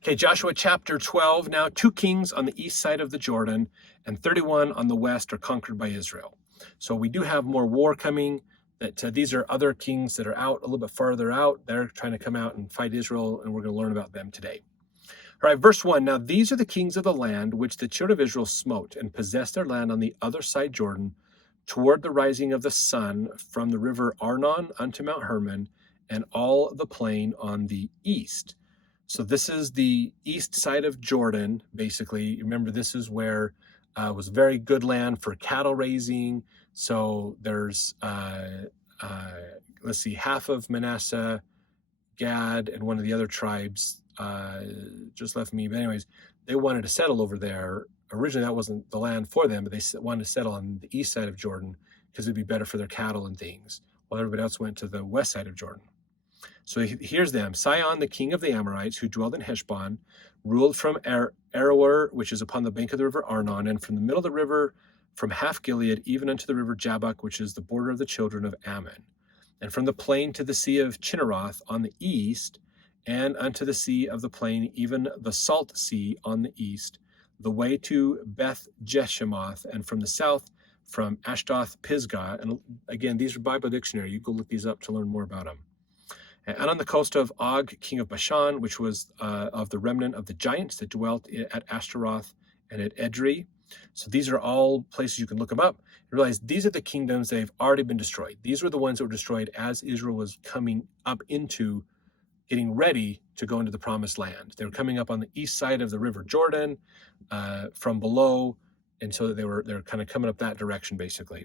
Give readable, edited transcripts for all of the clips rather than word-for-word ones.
Okay, Joshua chapter 12. Now, 2 kings on the east side of the Jordan and 31 on the west are conquered by Israel. So we do have more war coming. These are other kings that are out a little bit farther out. They're trying to come out and fight Israel, and we're going to learn about them today. All right, verse 1. Now, these are the kings of the land which the children of Israel smote and possessed their land on the other side Jordan, toward the rising of the sun from the river Arnon unto Mount Hermon, and all the plain on the east. So this is the east side of Jordan, basically. Remember, this is where was very good land for cattle raising. So there's, let's see, half of Manasseh, Gad, and one of the other tribes just left me. But anyways, they wanted to settle over there. Originally, that wasn't the land for them, but they wanted to settle on the east side of Jordan because it'd be better for their cattle and things, while everybody else went to the west side of Jordan. So here's them. Sihon, the king of the Amorites, who dwelled in Heshbon, ruled from Aroer, which is upon the bank of the river Arnon, and from the middle of the river, from half Gilead, even unto the river Jabbok, which is the border of the children of Ammon, and from the plain to the sea of Chinneroth on the east, and unto the sea of the plain, even the salt sea on the east, the way to Beth Jeshimoth, and from the south, from Ashdoth Pisgah. And again, these are Bible dictionary. You go look these up to learn more about them. And on the coast of Og, king of Bashan, which was of the remnant of the giants that dwelt at Ashtaroth and at Edrei. So these are all places you can look them up. You realize these are the kingdoms that have already been destroyed. These were the ones that were destroyed as Israel was coming up into getting ready to go into the promised land. They were coming up on the east side of the river Jordan from below, and so they're kind of coming up that direction, basically.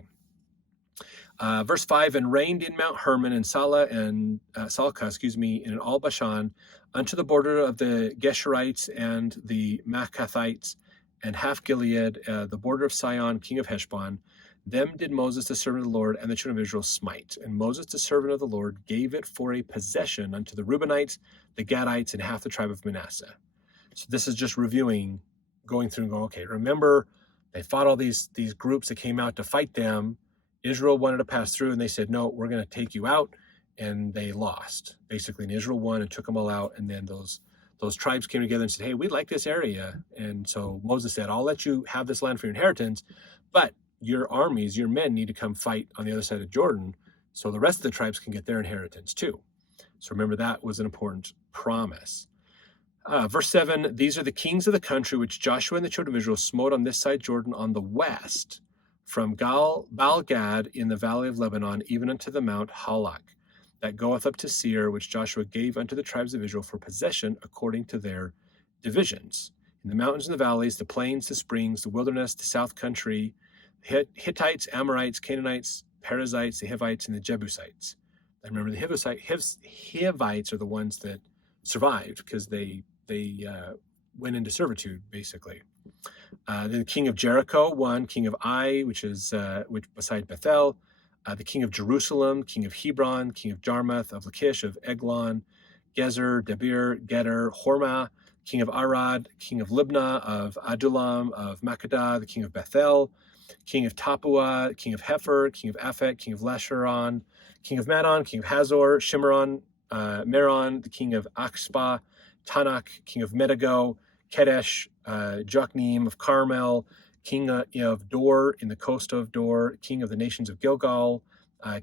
Verse 5, and reigned in Mount Hermon and Salcah, and in all Bashan, unto the border of the Geshurites and the Maacathites, and half Gilead, the border of Sihon, king of Heshbon. Them did Moses, the servant of the Lord, and the children of Israel smite. And Moses, the servant of the Lord, gave it for a possession unto the Reubenites, the Gadites, and half the tribe of Manasseh. So this is just reviewing, going through and going, okay, remember, they fought all these groups that came out to fight them. Israel wanted to pass through, and they said, no, we're going to take you out. And they lost, basically. And Israel won and took them all out. And then those tribes came together and said, hey, we like this area. And so Moses said, I'll let you have this land for your inheritance, but your armies, your men need to come fight on the other side of Jordan so the rest of the tribes can get their inheritance too. So remember, that was an important promise. Verse 7, these are the kings of the country which Joshua and the children of Israel smote on this side Jordan on the west, from Baal-Gad in the valley of Lebanon, even unto the Mount Halak, that goeth up to Seir, which Joshua gave unto the tribes of Israel for possession according to their divisions. In the mountains and the valleys, the plains, the springs, the wilderness, the south country, Hittites, Amorites, Canaanites, Perizzites, the Hivites, and the Jebusites. And remember, the Hivites are the ones that survived because they went into servitude, basically. The king of Jericho, king of Ai, which beside Bethel, the king of Jerusalem, king of Hebron, king of Jarmuth, of Lachish, of Eglon, Gezer, Debir, Geder, Hormah, king of Arad, king of Libnah, of Adullam, of Makkedah, the king of Bethel, king of Tapua, king of Hepher, king of Aphek, king of Lasharon, king of Madon, king of Hazor, Shimron, Meron, the king of Achspa, Tanakh, king of Medigo, Kedesh, Jokneam of Carmel, king of Dor in the coast of Dor, king of the nations of Gilgal,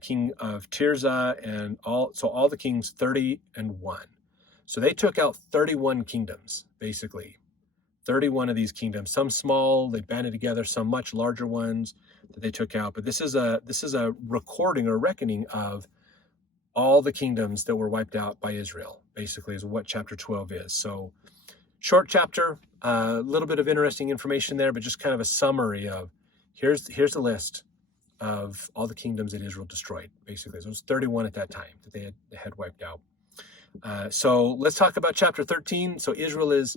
king of Tirzah, and all the kings 31. So they took out 31 kingdoms, basically. 31 of these kingdoms, some small, they banded together, some much larger ones that they took out. But this is a recording or reckoning of all the kingdoms that were wiped out by Israel, basically, is what chapter 12 is. So short chapter, a little bit of interesting information there, but just kind of a summary of here's the list of all the kingdoms that Israel destroyed, basically. So it was 31 at that time that they had wiped out. So let's talk about chapter 13. So Israel is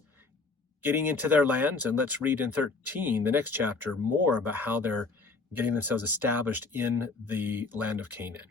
getting into their lands, and let's read in 13, the next chapter, more about how they're getting themselves established in the land of Canaan.